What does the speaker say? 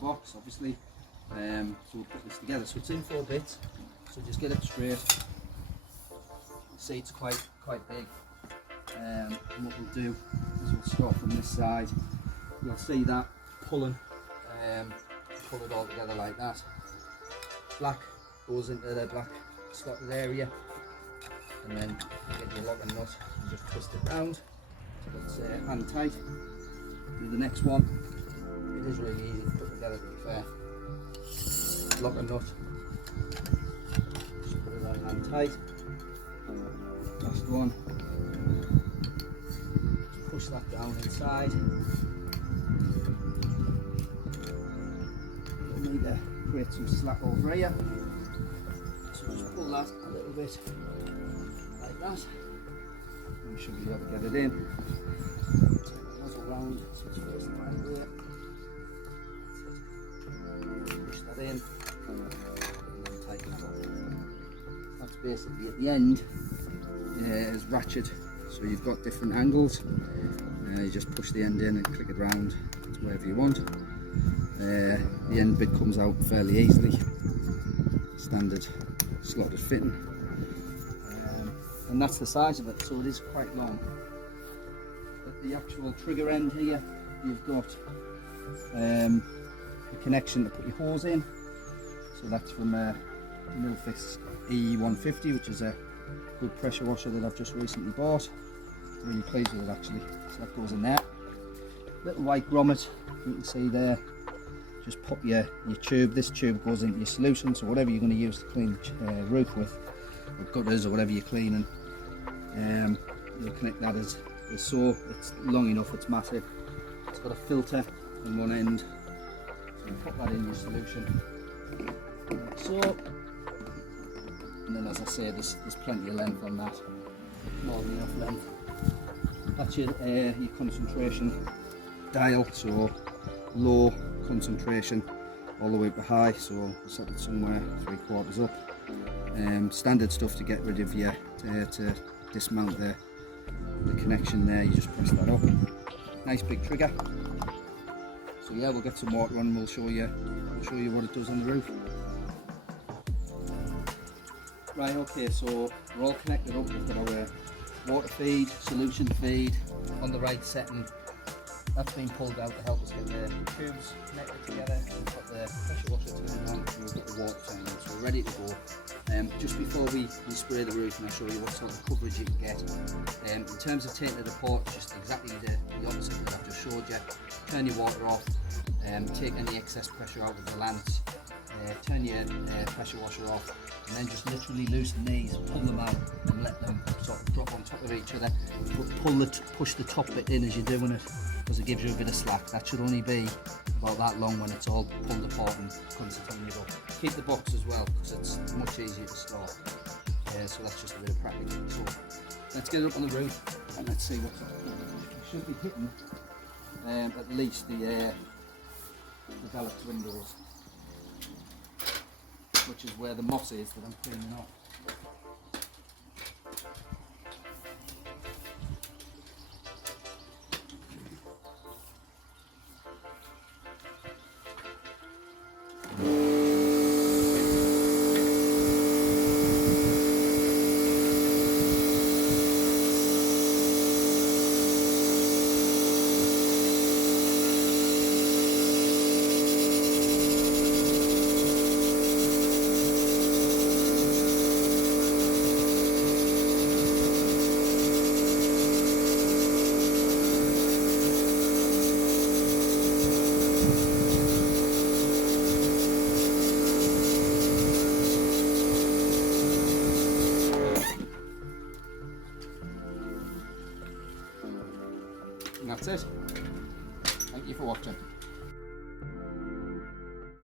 box, obviously. So we'll put this together. So it's in 4 bits. So just get it straight. See, it's quite big. And what we'll do is we'll start from this side. You'll see that pulling, pull it all together like that. Black goes into the black slotted area, and then get your locking nut and just twist it round so it's hand tight. Do the next one. It is really easy to put together, to be fair. Locking nut, just put it on hand tight. Last one. Just push that down inside. You'll need to create some slack over here. So just pull that a little bit like that. And we should be able to get it in. Turn the nozzle round so it's facing the right way. Push that in and then tighten that up. That's basically at the end is ratchet, so you've got different angles. You just push the end in and click it round to wherever you want. The end bit comes out fairly easily. Standard slotted fitting, and that's the size of it, so it is quite long. At the actual trigger end here, you've got a connection to put your hose in. So that's from Nilfisk E150, which is a good pressure washer that I've just recently bought. Really pleased with it actually. So that goes in there. Little white grommet, you can see there. Just pop your tube. This tube goes into your solution, so whatever you're going to use to clean the roof with, or gutters or whatever you're cleaning, you'll connect that as so. It's long enough, it's massive. It's got a filter on one end, so you pop that in your solution like so. And then, as I say, there's plenty of length on that, more than enough length. That's your concentration dial, so low concentration all the way to high, so we'll set it somewhere 3/4 up. Standard stuff to get rid of your, to dismount the connection there, you just press that up. Nice big trigger. So yeah, we'll get some water on and we'll show you what it does on the roof. Right, okay, so we're all connected up. We've got our water feed, solution feed on the right setting. That's been pulled out to help us get the tubes connected together. We've got the pressure washer turning on, and we've got the water turning on, so we're ready to go. Just before we spray the roof, and I'll show you what sort of coverage you can get. In terms of taking it apart, just exactly the opposite that I've just showed you. Turn your water off, take any excess pressure out of the lamps, turn your pressure washer off, and then just literally loosen these, pull them out and let them sort of drop on top of each other. Push the top bit in as you're doing it, because it gives you a bit of slack. That should only be about that long when it's all pulled apart and comes on your box. Keep the box as well, because it's much easier to start. So that's just a bit of practice. So let's get it up on the roof and let's see what's up. We should be hitting at least the developed windows, which is where the moss is that I'm cleaning off. And that's it. Thank you for watching.